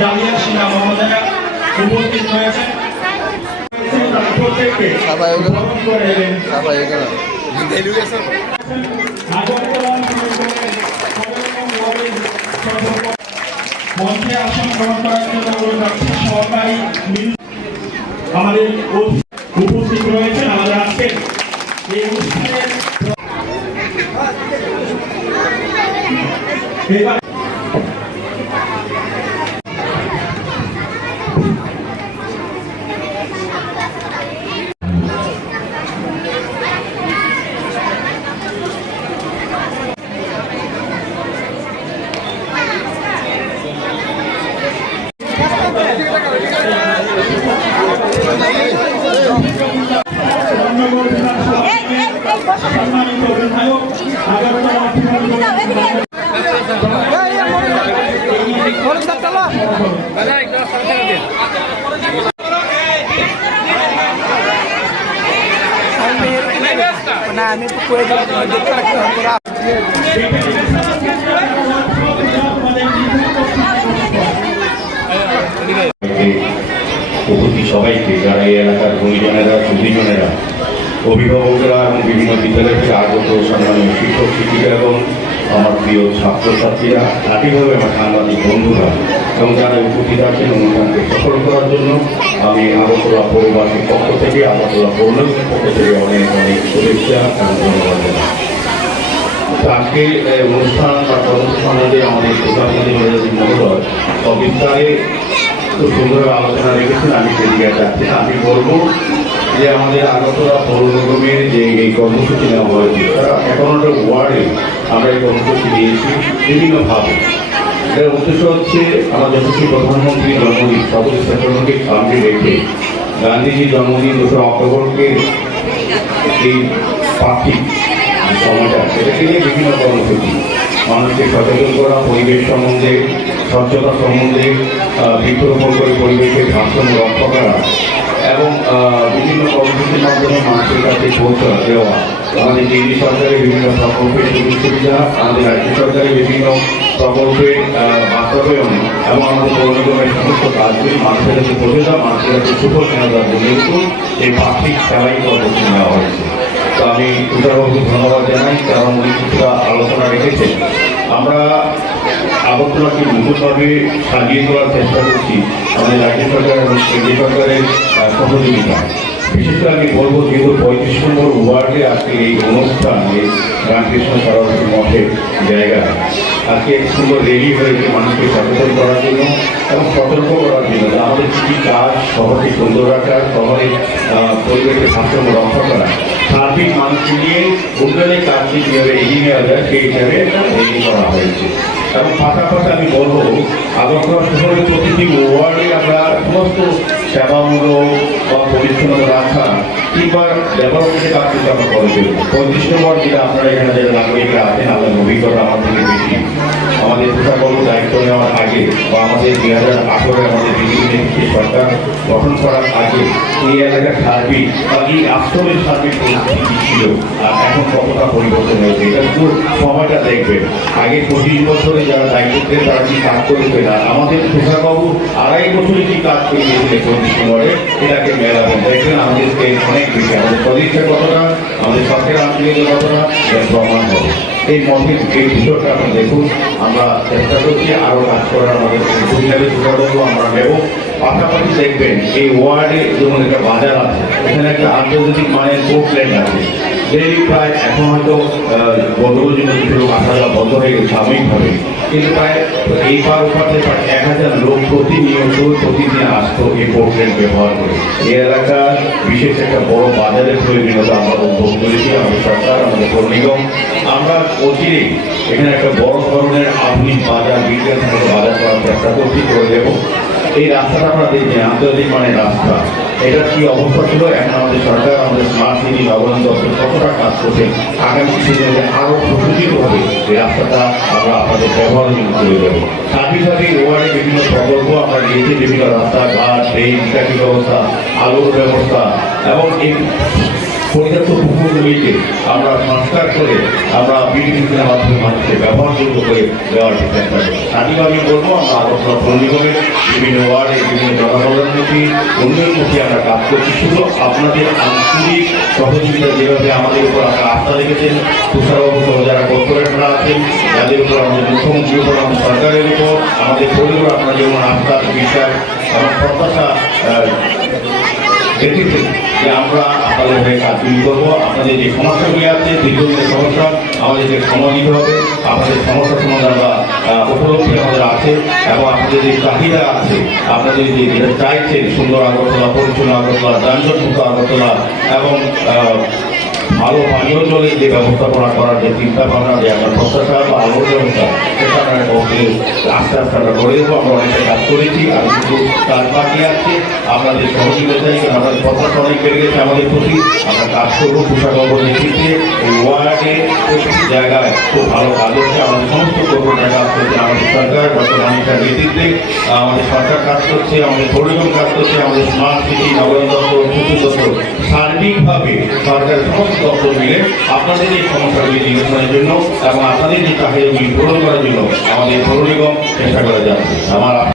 Dahlia সিনা মহোদয়া উপস্থিত হয়েছেন। মঞ্চে আসন গ্রহণ করার জন্য সহকারী আমাদের উপস্থিত রয়েছেন আমাদের আজকে এই অনুষ্ঠানের সম্মানিত বিধায়ক আমি তো করে উপস্থিত সবাইকে, যারা এই এলাকার গুণীজনেরা, সুধীজনেরা, অভিভাবকরা এবং বিভিন্ন বিদ্যালয় থেকে আগত সম্মানীয় শিক্ষক শিক্ষিকা এবং আমার প্রিয় ছাত্রছাত্রীরা, একইভাবে আমার সাংবাদিক বন্ধুরা এবং যারা উপস্থিত আছেন অনুষ্ঠানকে সফল করার জন্য আমি আগরতলা পৌরবাসীর পক্ষ থেকে, আগরতলা পৌরসভার পক্ষ থেকে অনেক অনেক শুভেচ্ছা এবং ধন্যবাদ জানাই। আজকে অনুষ্ঠান বা কর্মসূচি সম্বন্ধে আমাদের প্রধানমন্ত্রী মহোদয় সবিস্তারে খুব সুন্দর আলোচনা রেখেছেন। আমি সেদিকে যাচ্ছি না। আমি বলবো যে আমাদের আগরতলা পৌর নিগমের যে এই কর্মসূচি নেওয়া হয়েছে, তারা 11টা ওয়ার্ডে আমরা এই কর্মসূচি দিয়েছি বিভিন্নভাবে। এর উদ্দেশ্য হচ্ছে আমার যশস্বী প্রধানমন্ত্রীর জন্মদিন সকল স্থাপনকে সামনে রেখে গান্ধীজির জন্মদিন 2রা অক্টোবরকে এই পার্থিব সময়টা সেটাকে নিয়ে বিভিন্ন কর্মসূচি, মানুষকে সচেতন করা, পরিবেশ সম্বন্ধে স্বচ্ছতা সম্বন্ধে, বৃক্ষরোপণ করে পরিবেশের ভারসাম্য রক্ষা করা এবং বিভিন্ন কর্মসূচির মাধ্যমে মানুষের কাছে পৌঁছা দেওয়া। আমাদের কেন্দ্রীয় সরকারের বিভিন্ন প্রকল্পের সুযোগ সুবিধা, আমাদের রাজ্য সরকারের বিভিন্ন প্রকল্পের বাস্তবায়ন এবং আমাদের পৌর নিগমের সমস্ত কাজগুলি মানুষের কাছে পৌঁছে দেওয়া, মানুষের কাছে সুফল কেনা দেওয়ার জন্য এই পার্থিব সেবাই কর্মসূচি নেওয়া হয়েছে। তো আমি তুষারবাবুকে ধন্যবাদ জানাই, কারণ উনি কিছুটা আলোচনা রেখেছেন। আমরা আগরতলাকে নতুনভাবে সাজিয়ে তোলার চেষ্টা করছি আমাদের রাজ্য সরকার এবং কেন্দ্রীয় সরকারের সহযোগিতা। বিশেষ করে আমি বলবো, যেহেতু 35 নম্বর ওয়ার্ডে আজকে এই অনুষ্ঠান, এই রামকৃষ্ণ সরস্বতী মঠের জায়গায় আজকে এক সুন্দর রেলি হয়েছে মানুষকে সচেতন করার জন্য এবং সতর্ক করার জন্য আমাদের কী কাজ শহরকে সুন্দর রাখা, শহরের পরিবেশের ভারসাম্য রক্ষা করা, সার্বিক মানুষকে নিয়ে উন্নয়নের কাজটি কীভাবে এগিয়ে নেওয়া যায় সেই হিসাবে রেলি করা হয়েছে। এবং পাশাপাশি আমি বলবো, আগরতলা শহরের প্রতিটি ওয়ার্ডে আমরা সমস্ত সেবামূলক বা পরিচ্ছন্নতা রাখা কিংবা ডেভেলপমেন্টের কাজ কিন্তু আমরা করে দেবো। 35 নম্বর যেটা আপনারা এখানে যারা নাগরিকরা আছেন, আমাদের অভিজ্ঞতা আমার থেকে বেশি। আমাদের প্রশাসন দায়িত্ব নেওয়ার আগে বা আমাদের 2018-এ আমাদের বিজেপি সরকার গঠন করার আগে এই এলাকার সার্বিক বা এই আশ্রমের সার্বিক পরিস্থিতি ছিল আর এখন কতটা পরিবর্তন হয়েছে এটা পুরো সময়টা দেখবেন। আগে 25 বছরে যারা দায়িত্বে তারা কি কাজ করেছে না, আমাদের তুষারবাবু 2.5 বছরে কি কাজ করে দিয়েছিলেন 35 নম্বরে, এটাকে মেলাবেন দেখবেন আমাদের অনেক বেশি, আমাদের সদিচ্ছা কতটা, আমাদের সরকারের আন্তরিকতা কতটা প্রমাণ হবে। এই মঠের এই ভিতরটা আপনি দেখুন, আমরা চেষ্টা করছি আরও কাজ করার, আমাদের হিসাবে তুষারবাবু আমরা নেব। পাশাপাশি দেখবেন এই ওয়ার্ডে যেমন একটা বাজার আছে, এখানে একটা আন্তর্জাতিক মানের পোর্টল্যান্ড আছে, ডেইলি প্রায় এখন হয়তো গন্ডগোলের জন্য কিছু লোক আসা যাওয়া বন্ধ হয়ে গেছে স্বাভাবিকভাবে, কিন্তু প্রায় এই পার ওপারে প্রায় 1000 লোক প্রতিনিয়ত প্রতিদিন আসতো এই পোর্টল্যান্ড ব্যবহার করে। এই এলাকার বিশেষ একটা বড় বাজারের প্রয়োজনীয়তা আমরা অনুভব করেছি, আমাদের সরকার, আমাদের পৌর নিগম। আমরা অচিরেই এখানে একটা বড় ধরনের আধুনিক বাজার, বিজ্ঞান বাজার করার চেষ্টা করছি, করে দেবো। এই রাস্তাটা আমরা দেখছি আন্তর্জাতিক মানের রাস্তা, এটার কি অবস্থা ছিল, এখন আমাদের সরকার, আমাদের স্মার্ট সিটি নগরায়ণ দপ্তর কতটা কাজ করছে, আগামী দিনে আরও সুসজ্জিতভাবে এই রাস্তাটা আমরা আপনাদের ব্যবহারের জন্য তুলে দেবো। সাথে সাথে ওয়ার্ডে বিভিন্ন প্রকল্প আমরা নিয়েছি, বিভিন্ন রাস্তাঘাট, ড্রেন, ট্রাফিক ব্যবস্থা, আলোর ব্যবস্থা এবং এই পরিত্যক্ত পুকুরগুলিকে আমরা সংস্কার করে আমরা বিদ্যুতের মাধ্যমে মানুষকে ব্যবহারযোগ্য করে দেওয়ার চেষ্টা করি। স্বাধীনভাবে আমি বলবো আমরা আগরতলা পৌর নিগমের বিভিন্ন ওয়ার্ডে বিভিন্ন জনকল্যাণমুখী উন্নয়নমুখী আমরা কাজ করছি। শুধু আপনাদের আন্তরিক সহযোগিতা যেভাবে আমাদের উপর আপনারা আস্থা রেখেছেন, তুষারবাবু সহ যারা কর্পোরেটরা আছেন, যাদের উপর আমাদের মুখ্যমন্ত্রীর উপর আমাদের সরকারের উপর আমাদের পরিবার আপনারা যেমন আস্থা বিশ্বাস এবং প্রত্যাশা দেখেছেন যে আমরা আপনাদের হয়ে কাজগুলি করবো। আপনাদের যে সমস্যাগুলি আছে দীর্ঘদিনের সমস্যা আমাদেরকে সময় দিতে হবে। আপনাদের সমস্যা সমাধান বা উপলব্ধি আমাদের আছে এবং আপনাদের যে চাহিদা আছে, আপনাদের যে যেটা চাইছেন সুন্দর আগরতলা, পরিচ্ছন্ন আগরতলা, যানজটমুক্ত আগরতলা এবং ভালো পানীয় জলের যে ব্যবস্থাপনা করার যে চিন্তা ভাবনা যে আপনার প্রত্যাশা বা আলোর ব্যবস্থা সেটা আমরা আস্তে আস্তে আমরা করে দেবো। আমরা অনেকটা কাজ করেছি আর কিন্তু কাজ বাকি আছে। আপনাদের সহযোগিতাই আমাদের প্রত্যাশা অনেক বেড়ে গেছে আমাদের প্রতি। আমরা কাজ করবো তুষারবাবুর নেতৃত্বে এই ওয়ার্ডে প্রতিটি জায়গায় খুব ভালো কাজ হচ্ছে। আমাদের সমস্ত কর্মীরা কাজ করছে, আমাদের সরকার বর্তমানের নেতৃত্বে আমাদের সরকার কাজ করছে, আমাদের পরিবহন কাজ করছে, আমাদের স্মার্ট সিটি, নগরায়ণ দপ্তর, কৃষি দপ্তর সার্বিকভাবে সরকারের সমস্ত দপ্তর মিলে আপনাদের এই সমস্যাগুলি নিরসনের জন্য এবং আপনাদের যে চাহিদাগুলি পূরণ করার জন্য আমাদের পৌর নিগম চেষ্টা করে যাচ্ছে। আমার